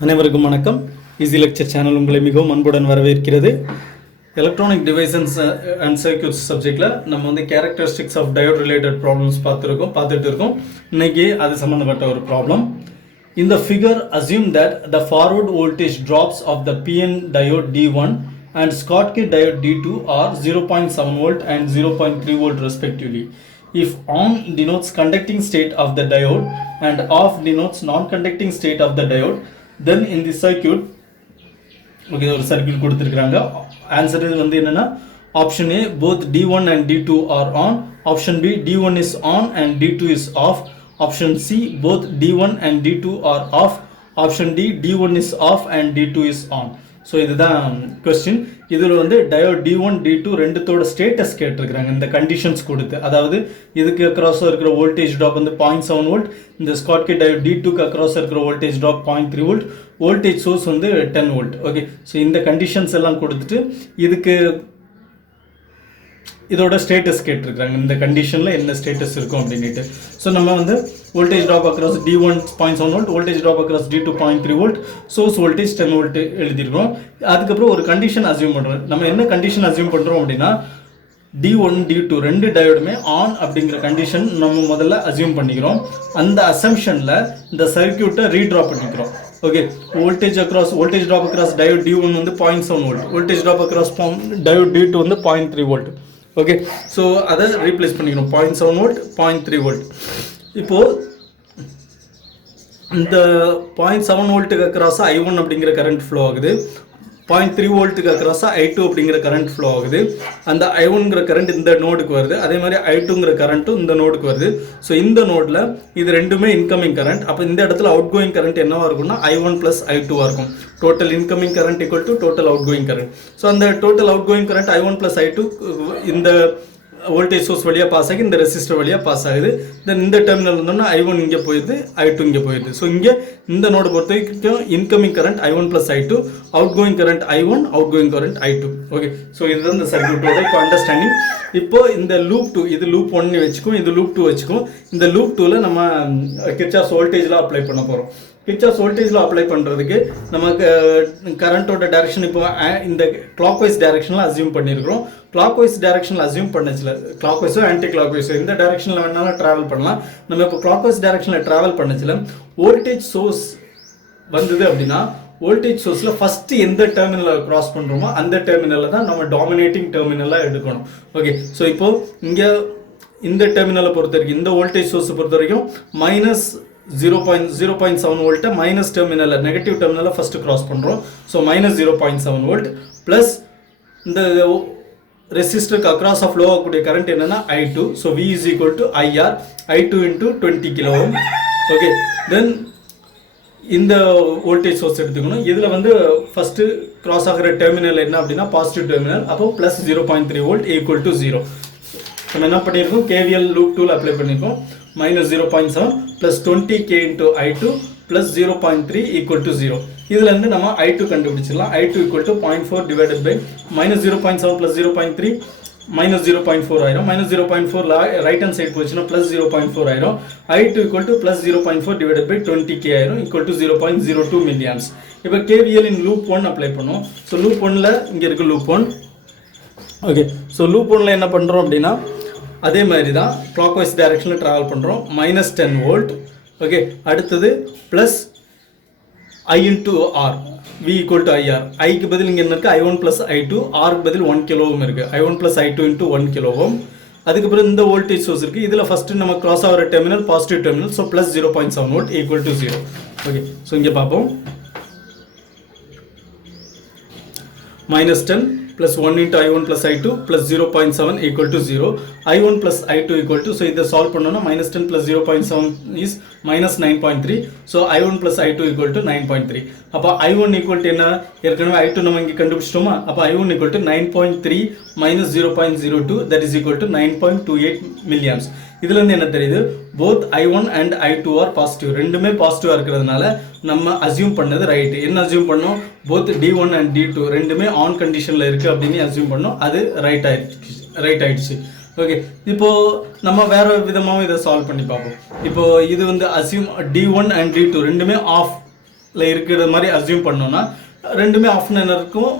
அனைவருக்கும் வணக்கம். Easy lecture channel உங்களை மிகவும் அன்புடன் வரவேற்கிறது. எலக்ட்ரானிக் டிவைசஸ் அண்ட் சர்க்யூட்ஸ் சப்ஜெக்டில் நம்ம வந்து characteristics of diode related problems பார்த்துட்டு இருக்கோம். இன்னைக்கு அது சம்மந்தப்பட்ட ஒரு problem. In the figure, assume that the forward voltage drops of the PN diode D1 and Schottky diode D2 are 0.7 volt and 0.3 volt respectively. If on denotes conducting state of the diode and off denotes non-conducting state of the diode, then in the circuit, okay, ஒரு circuit கொடுத்திருக்காங்க. Answer வந்து என்னன்னா option A both D1 and D2 are on, option B D1 is on and D2 is off, option C both D1 and D2 are off, option D D1 is off and D2 is on. So இதுதான் question. இதில் வந்து diode D1 D2 ரெண்டுத்தோட status கேட்டிருக்கிறாங்க இந்த conditions கொடுத்து. அதாவது இதுக்கு அக்ராஸாக இருக்கிற voltage drop வந்து 0.7 வோல்ட், இந்த ஸ்காட்கி டயோட் D2க்கு அக்ராஸாக இருக்கிற voltage drop 0.3 volt, voltage source வந்து 10 வோல்ட். ஓகே, ஸோ இந்த கண்டிஷன்ஸ் எல்லாம் கொடுத்துட்டு இதுக்கு இதோட ஸ்டேட்டஸ் கேட்டிருக்காங்க. இந்த கண்டிஷனில் என்ன ஸ்டேட்டஸ் இருக்கும் அப்படின்ட்டு. ஸோ நம்ம வந்து voltage drop across D1 0.7 volt, voltage drop across D2 0.3 volt, source voltage 10 volt எழுதிருக்கோம். அதுக்கப்புறம் ஒரு கண்டிஷன் அசியூம் பண்ணுறோம். நம்ம என்ன கண்டிஷன் அசியூம் பண்ணுறோம் அப்படின்னா D1 D2 ரெண்டு டயோடுமே ஆன் அப்படிங்கிற கண்டிஷன் நம்ம முதல்ல அசியூம் பண்ணிக்கிறோம். அந்த அசம்ஷனில் இந்த சர்க்யூட்டை ரீட்ரா பண்ணிக்கிறோம். Okay, voltage drop across diode D1 வந்து 0.7 volt, voltage drop across diode D2 வந்து 0.3 வோல்ட். ஓகே, ஸோ அதை ரீப்ளேஸ் பண்ணிக்கணும் 0.7 வோல்ட் 0.3 வோல்ட். இப்போது இந்த 0.7 வோல்ட்டுக்கு அக்ராஸாக I1 அப்படிங்கிற கரண்ட் ஃப்ளோ ஆகுது, 0.3 வோல்ட்டுக்கு அக்ராஸாக I2 அப்படிங்கிற கரண்ட் ஃப்ளோ ஆகுது. அந்த I1ங்கிற கரண்ட் இந்த நோடுக்கு வருது, அதே மாதிரி I2ங்கிற கரண்ட்டும் இந்த நோடுக்கு வருது. ஸோ இந்த நோடில் இது ரெண்டுமே இன்கமிங் கரண்ட். அப்போ இந்த இடத்துல அவுட் கோயிங் கரண்ட் என்னவாக இருக்கும்னா I1 + I2 இருக்கும். Total incoming current equal to total outgoing current. So அந்த total outgoing current I1 + I2 இந்த வோல்டேஜ் சோர்ஸ் வழியாக பாஸ் ஆகி இந்த ரெசிஸ்டர் வழியாக பாஸ் ஆகுது. தென் இந்த டெர்மினல் இருந்தோம்னா I1 இங்கே போயிடுது, I2 இங்கே போயிடுது. ஸோ இங்கே இந்த நோடு பொறுத்த வரைக்கும் incoming current I1 + I2, out going current I1, out going current I2. Okay, so இதுதான் இந்த சர்க்யூட்டோட இப்போ அண்டர்ஸ்டாண்டிங். இப்போ இந்த லூப் 2, இது லூப் 1 வச்சுக்கும், இது லூப் 2 வச்சுக்கும். இந்த லூப் 2ல் நம்ம கிர்ச்சாஃப்ஸ் வோல்டேஜ்லாம் அப்ளை பண்ண போகிறோம். கிர்ச்சாஃப்ஸ் வோல்டேஜில் அப்ளை பண்ணுறதுக்கு நமக்கு கரண்ட்டோட டைரக்ஷன் இப்போ இந்த கிளாக் வைஸ் டைரக்ஷனில் அசியூம் பண்ணியிருக்கிறோம். கிளாக் வைஸ் டைரக்ஷனில் அசியூம் பண்ணச்சில் கிளாக் வைஸோ ஆன்டி கிளாக் வைஸோ இந்த டைரக்ஷனில் வேணாலும் ட்ராவல் பண்ணலாம். நம்ம இப்போ கிளாக் வைஸ் டைரக்ஷனில் ட்ராவல் பண்ணச்சில் வோல்டேஜ் சோர்ஸ் வந்தது அப்படின்னா வோல்டேஜ் சோர்ஸில் ஃபஸ்ட்டு எந்த டெர்மினலை கிராஸ் பண்ணுறோமோ அந்த டெர்மினலில் தான் நம்ம டாமினேட்டிங் டெர்மினலாக எடுக்கணும். ஓகே, ஸோ இப்போது இங்கே இந்த டெர்மினலை பொறுத்த வரைக்கும், இந்த வோல்டேஜ் சோர்ஸை பொறுத்த வரைக்கும் -0.7 வோல்ட்டை மைனஸ் டெர்மினலில் நெகட்டிவ் டெர்மினலில் ஃபஸ்ட்டு கிராஸ் பண்ணுறோம். ஸோ -0.7 வோல்ட் ப்ளஸ் இந்த ரெசிஸ்டருக்கு அக்ராஸ் ஆஃப் ஃப்ளோ ஆகக்கூடிய கரண்ட் என்னன்னா I2. So V = IR, I2 × 20 kΩ. Okay, then இந்த வோல்டேஜ் சோர்ஸ் எடுத்துக்கணும். இதில் வந்து ஃபஸ்ட்டு கிராஸ் ஆகிற டெர்மினல் என்ன அப்படின்னா பாசிட்டிவ் டெர்மினல். அப்போ +0.3 வோல்ட் = 0. நம்ம என்ன பண்ணியிருக்கோம், KVL லூப் 2ல் அப்ளை பண்ணியிருக்கோம். -0.7 + 20k × I2 + 0.3 = 0. இதுலேருந்து நம்ம I2 கண்டுபிடிச்சிடலாம். I2 = 0.4 / -0.7 + 0.3 -0.4 ஆயிரும். -0.4 ரைட் ஹேண்ட் சைடு போச்சுன்னா +0.4 ஆயிரும். I2 = +0.4 / 20k ஆயிரும் = 0.02 milliamps. இப்போ KVL இன் லூப் 1 அப்ளை பண்ணுவோம். ஸோ லூப் 1ல் இங்கே இருக்குது லூப் 1. ஓகே, ஸோ லூப் 1ல் என்ன பண்ணுறோம் அப்படின்னா அதே மாதிரி தான் கிளாக் வைஸ் டைரக்ஷனில் ட்ராவல் பண்ணுறோம். -10 வோல்ட். ஓகே, அடுத்தது plus I × R, V = IR. ஐக்கு பதில் இங்கே என்ன இருக்குது I1 + I2, ஆருக்கு பதில் 1 kΩ இருக்குது. I1 + I2 × 1 kΩ. அதுக்கப்புறம் இந்த வோல்டேஜ் சோர்ஸ் இருக்குது. இதில் ஃபஸ்ட்டு நம்ம கிராஸ் ஆகிற terminal positive terminal. So +0.7 volt = 0. Okay, so இங்கே பார்ப்போம். -10 + 1 × I1 + I2 + 0.7 = 0. I1 + I2 = so இதை சால்வ் பண்ணோன்னா -10 + 0.7 is -9.3. So I1 + I2 = 9.3. அப்போ I1 = என்ன, ஏற்கனவே I2 நம்ம இங்கே கண்டுபிடிச்சிட்டோமா. அப்போ I1 = 9.3 - 0.02 that is equal to 9.28 milliamps. இதுலேருந்து என்ன தெரியுது, both I1 and I2 R positive. ரெண்டுமே பாசிட்டிவாக இருக்கிறதுனால நம்ம அசியூம் பண்ணது ரைட்டு. என்ன அசியூம் பண்ணோம், போத் D1 and D2 ரெண்டுமே ஆன் கண்டிஷனில் இருக்குது அப்படின்னு அசியூம் பண்ணோம். அது ரைட் ஆயிடுச்சு. ஓகே, இப்போது நம்ம வேறு விதமாகவும் இதை சால்வ் பண்ணி பார்ப்போம். இப்போது இது வந்து அசியூம் D1 and D2 ரெண்டுமே ஆஃப் இருக்கிற மாதிரி அசியூம் பண்ணோம்னா ரெண்டுமே ஆஃப் அன் ஹவருக்கும்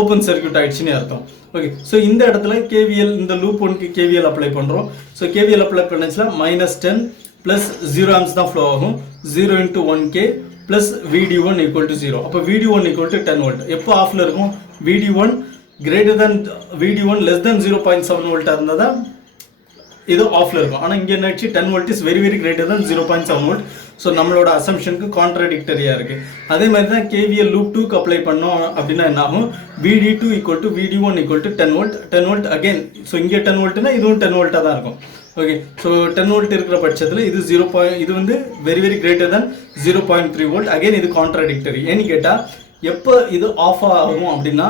ஓப்பன் சர்க்யூட் ஆயிடுச்சுன்னு அர்த்தம். ஓகே, ஸோ இந்த இடத்துல கேவிஎல் இந்த லூப் ஒன்க்கு கேவிஎல் அப்ளை பண்ணுறோம். ஸோ கேவிஎல் அப்ளை பண்ணிச்சுன்னா -10 ப்ளஸ் 0 ஆம்ஸ் தான் ஃப்ளோ ஆகும். 0 × 1K ப்ளஸ் VD1 = 0. அப்போ VD1 = 10 வோல்ட். எப்போ ஆஃபில் இருக்கும்? VD1 greater than VD1 less than 0.7 வோல்ட்டாக இருந்தால் தான் இது ஆஃபில் இருக்கும். ஆனால் இங்கே என்னாச்சு 10 volt is very very greater than 0.7 volt. So நம்மளோட அசம்ஷனுக்கு கான்ட்ராடிக்டரியாக இருக்குது. அதே மாதிரி தான் கேவிஎல் லூப் 2க்கு அப்ளை பண்ணோம் அப்படின்னா என்ன ஆகும்? VD2 = VD1 = 10 volt. 10 volt again. So இங்கே 10 வோல்ட்னா இதுவும் 10 வோல்ட்டாக தான் இருக்கும். ஓகே, ஸோ 10 வோல்ட் இருக்கிற பட்சத்தில் இது இது வந்து very very greater than 0.3 volt. Again இது கான்ட்ராடிக்டரி. ஏன்னு கேட்டால் எப்போ இது ஆஃப் ஆகும் அப்படின்னா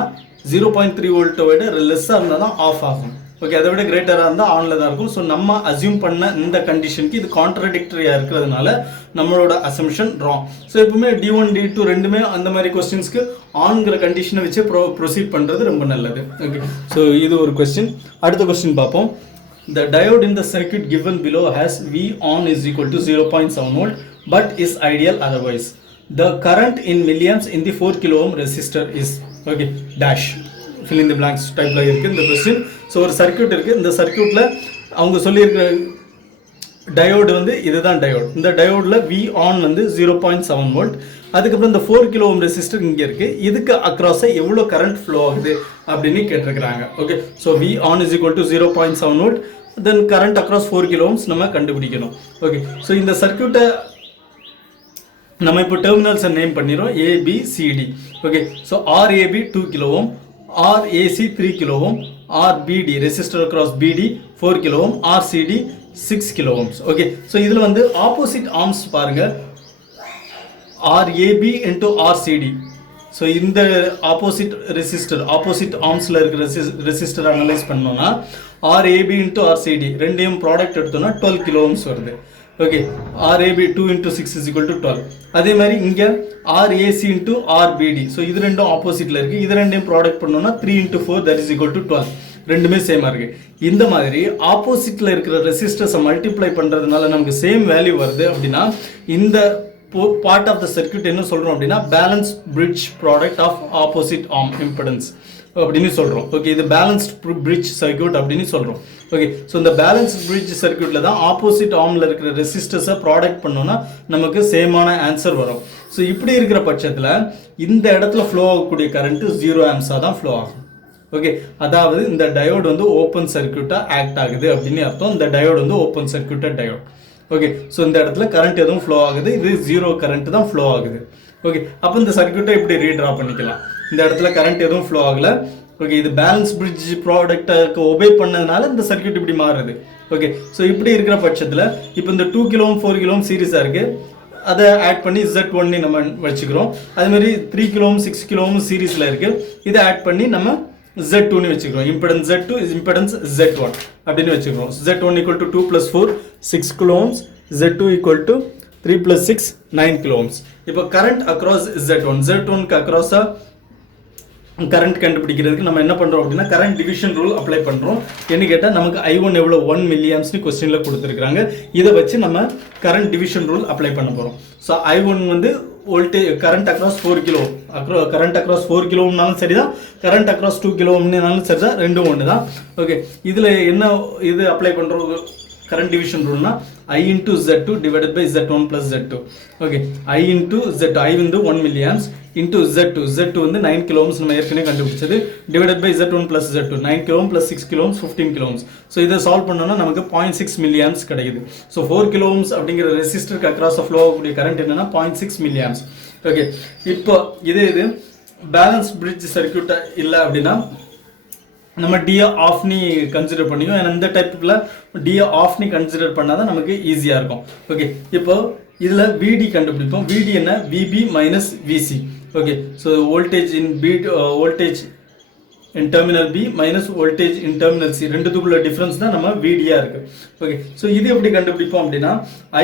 0.3 வோல்ட்டை விட லெஸ்ஸாக இருந்தால் தான் ஆஃப் ஆகும். ஓகே, அதை விட கிரேட்டராக இருந்தால் ஆனில் தான் இருக்கும். ஸோ நம்ம அசியூம் பண்ண இந்த கண்டிஷனுக்கு இது கான்ட்ராடிக்டரியாக இருக்கிறதுனால நம்மளோட அசம்ஷன் ராங். ஸோ எப்பவுமே D1 D2 ரெண்டுமே அந்த மாதிரி கொஸ்டின்ஸ்க்கு ஆன்கிற கண்டிஷனை வச்சு ப்ரொசீட் பண்ணுறது ரொம்ப நல்லது. ஓகே, ஸோ இது ஒரு கொஸ்டின். அடுத்த கொஸ்டின் பார்ப்போம். The diode in the circuit given below has V on is equal to 0.7 volt but is ideal otherwise. The current in milliamps in the 4 kilo ohm resistor is okay dash fill in the blanks type la irukku இந்த question. So ஒரு circuit இருக்கு. இந்த சர்க்யூட்ல அவங்க சொல்லி இருக்கிற diode வந்து இதுதான் diode. இந்த டயோட்ல V on வந்து 0.7 வோல்ட். அதுக்கப்புறம் இந்த 4 கிலோ ஓம் ரெசிஸ்டர் இங்கே இருக்கு. இதுக்கு அக்ராஸா எவ்வளோ கரண்ட் ஃப்ளோ ஆகுது அப்படின்னு கேட்டிருக்கிறாங்க. Okay, so V on is equal to 0.7 volt. Then current across 4 kilo ohms நம்ம கண்டுபிடிக்கணும். ஓகே, ஸோ இந்த சர்க்யூட்டை நம்ம இப்போ டெர்மினல்ஸை நேம் பண்ணிடுறோம் ABCD. Okay, so RAB 2 kilo ohm, RAC 3 kilo ohm, RBD resistor across BD 4 kilo ohm, RCD 6 kilo ohms. Okay, so இதில் வந்து ஆப்போசிட் ஆர்ம்ஸ் பாருங்க, RAB into RCD. ஸோ இந்த ஆப்போசிட் ரெசிஸ்டர் ஆப்போசிட் ஆர்ம்ஸில் இருக்கிற ரெசிஸ்டர் அனலைஸ் பண்ணோம்னா RAB into RCD ரெண்டையும் product எடுத்தோம்னா 12 கிலோ ஓம்ஸ் வருது. Okay, RAB 2 × 6 is equal to 12. அதே மாதிரி இங்கே RAC into RBD. ஸோ இது ரெண்டும் ஆப்போசிட்டில் இருக்குது. இது ரெண்டையும் ப்ராடக்ட் பண்ணோம்னா 3 × 4 that is equal to 12. ரெண்டுமே சேமாக இருக்குது. இந்த மாதிரி ஆப்போசிட்டில் இருக்கிற ரெசிஸ்டர்ஸை மல்டிப்ளை பண்ணுறதுனால நமக்கு சேம் வேல்யூ வருது அப்படின்னா இந்த பார்ட் ஆஃப் த சர்க்யூட் என்ன சொல்கிறோம் அப்படின்னா balance bridge product of opposite arm impedance அப்படின்னு சொல்கிறோம். ஓகே, இது பேலன்ஸ்ட் பிரிட்ஜ் சர்க்யூட் அப்படின்னு சொல்கிறோம். ஓகே, ஸோ இந்த பேலன்ஸ் பிரிட்ஜ் சர்க்யூட்டில் தான் ஆப்போசிட் ஆர்மில் இருக்கிற ரெசிஸ்டர்ஸை ப்ராடக்ட் பண்ணோன்னா நமக்கு சேமான ஆன்சர் வரும். ஸோ இப்படி இருக்கிற பட்சத்தில் இந்த இடத்துல ஃப்ளோ ஆகக்கூடிய கரண்ட்டு 0 ஆம்ஸாக தான் ஃப்ளோ ஆகும். ஓகே, அதாவது இந்த டயோடு வந்து ஓப்பன் சர்க்யூட்டாக ஆக்ட் ஆகுது அப்படின்னு அர்த்தம். இந்த டயோடு வந்து open circuited diode. Okay, so இந்த இடத்துல கரண்ட் எதுவும் ஃப்ளோ ஆகுது, இது 0 கரண்ட் தான் ஃப்ளோ ஆகுது. ஓகே, அப்போ இந்த சர்க்யூட்டை இப்படி ரீட்ரா பண்ணிக்கலாம். இந்த இடத்துல கரண்ட் எதுவும் ஃப்ளோ ஆகலை. ஓகே, இது பேலன்ஸ் பிரிட்ஜ் ப்ராடக்ட்டுக்கு ஒபே பண்ணதுனால இந்த சர்க்யூட் இப்படி மாறுது. ஓகே, ஸோ இப்படி இருக்கிற பட்சத்தில் இப்போ இந்த 2 கிலோ ஓம் 4 கிலோ ஓம் சீரிஸாக இருக்குது. அதை ஆட் பண்ணி Z1 நம்ம வச்சுக்கிறோம். அதுமாதிரி 3 கிலோ ஓம் 6 கிலோ ஓம் சீரீஸில் இருக்குது. இதை ஆட் பண்ணி நம்ம Z2 வச்சுக்கிறோம். Impedance Z2 is impedance Z1 அப்படின்னு வச்சுக்கிறோம். Z1 = 2 + 4 6 kilo ohms, Z2 = 3 + 6 9 kilo ohms. இப்போ கரண்ட் அக்ராஸ் Z1க்கு அக்ராஸாக கரண்ட் கண்டுபிடிக்கிறதுக்கு நம்ம என்ன பண்ணுறோம் அப்படின்னா கரண்ட் டிவிஷன் ரூல் அப்ளை பண்ணுறோம். என்ன கேட்டால் நமக்கு I1 எவ்வளோ 1 மில்லியாம்ஸ்னு கொஸ்டினில் கொடுத்துருக்காங்க. இதை வச்சு நம்ம கரண்ட் டிவிஷன் ரூல் அப்ளை பண்ண போகிறோம். ஸோ I1 வந்து voltage current across 4 kilo current across 4 கிலோம்னாலும் சரி தான், கரண்ட் அக்ராஸ் 2 கிலோம்னாலும் சரி தான், ரெண்டும் ஒன்று தான். ஓகே, இதில் என்ன இது அப்ளை பண்ணுறோம் கரண்ட் டிவிஷன் ரூல்னா I into Z2 divided by Z1 plus Z2. Okay, I into Z2 I வந்து 1 மில்லியாம்ஸ் into Z2 வந்து 9 கிலோ ஓம்ஸ் நம்ம ஏற்கனவே கண்டுபிடிச்சது divided by Z1 plus Z2 9 kilo ohm plus 6 kilo ohms 15 kilo ohms. So இதை solve பண்ணோம்னா நமக்கு 0.6 milliamps கிடைக்குது. So 4 kilo ohms அப்படிங்கிற ரெசிஸ்டருக்கு அக்ராஸ் ஃப்ளோ ஆகக்கூடிய கரண்ட் என்னன்னா 0.6 மில்லியாம்ஸ். ஓகே, இப்போ இது பேலன்ஸ் பிரிட்ஜ் சர்க்யூட் இல்லை அப்படின்னா நம்ம டிஏ ஆஃப்னி கன்சிடர் பண்ணிக்கோ. ஏன்னா இந்த டைப்பில் டிஏ ஆஃப்னி கன்சிடர் பண்ணால் தான் நமக்கு ஈஸியாக இருக்கும். ஓகே, இப்போ இதில் விடி கண்டுபிடிப்போம். விடி என்ன? VB minus VC. Okay, so voltage in B voltage in terminal B minus voltage in terminal C ரெண்டுத்துக்குள்ள டிஃப்ரென்ஸ் தான் நம்ம விடியாக இருக்குது. ஓகே, ஸோ இது எப்படி கண்டுபிடிப்போம் அப்படின்னா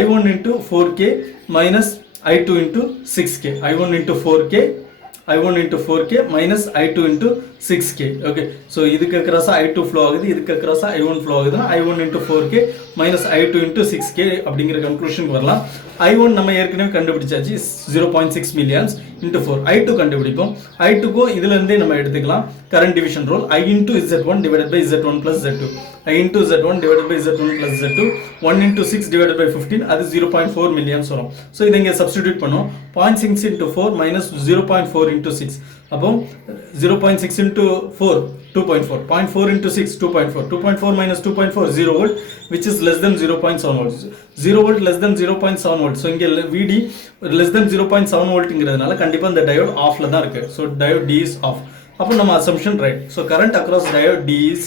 I1 × 4K minus I2 × 6K I1 × 4K I1 into 4k minus I2 into 6k. Okay, so இதுக்கு across I2 flow ஆகுது, இதுக்கு across I1 flow ஆகுதுன்னா I1 into 4k minus I2 into 6k அப்படிங்கிற conclusion வரலாம். I1 நம்ம ஏற்கனவே கண்டுபிடிச்சாச்சு 0.6 milliamps into 4. I2 கண்டுபிடிப்போம். I2 இதுல இருந்தே நம்ம எடுத்துக்கலாம் current division rule. I into Z1 divided by Z1 plus Z2. I into Z1 divided by Z1 plus Z2. 1 into 6 divided by 15 அது 0.4 milliamps வரும். So இதை இங்க substitute பண்ணும். 0.6 into 4 minus 0.4 into 6. அப்போ 0.6 into 4 2.4. 0.4 into 6 2.4. 2.4 minus 2.4 0 volt which is less than 0.7 volts. 0 volt less than 0.7 volt. So இங்க VD less than 0.7 volt ங்கிறதுனால கண்டிப்பா இந்த diode offல தான் இருக்கு. So diode D is off. அப்போ நம்ம assumption right. So current across diode D is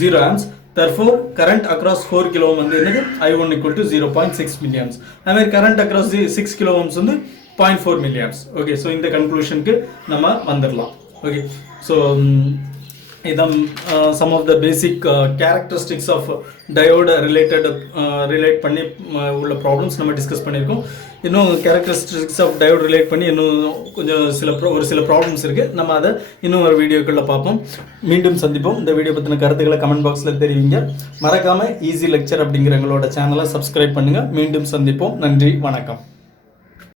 0 amps. Therefore current across 4 kilo ohm வந்து என்னது I1 equal to 0.6 milliamps. அதே current across 6 kilo ohms வந்து 0.4 milliamps. Okay, so இந்த கன்க்ளூஷனுக்கு நம்ம வந்துடலாம். Okay, so இதான் some of the basic characteristics of diode relate பண்ணி உள்ள ப்ராப்ளம்ஸ் நம்ம டிஸ்கஸ் பண்ணியிருக்கோம். இன்னும் characteristics of diode ரிலேட் பண்ணி இன்னும் கொஞ்சம் ஒரு சில ப்ராப்ளம்ஸ் இருக்கு. நம்ம அதை இன்னும் ஒரு வீடியோக்குள்ள பார்ப்போம். மீண்டும் சந்திப்போம். இந்த வீடியோ பற்றின கருத்துக்களை கமெண்ட் பாக்ஸில் தெரிவிங்க. மறக்காம ஈஸி லெக்சர் அப்படிங்கிற எங்களோட சேனலை சப்ஸ்கிரைப் பண்ணுங்க. மீண்டும் சந்திப்போம். நன்றி, வணக்கம்.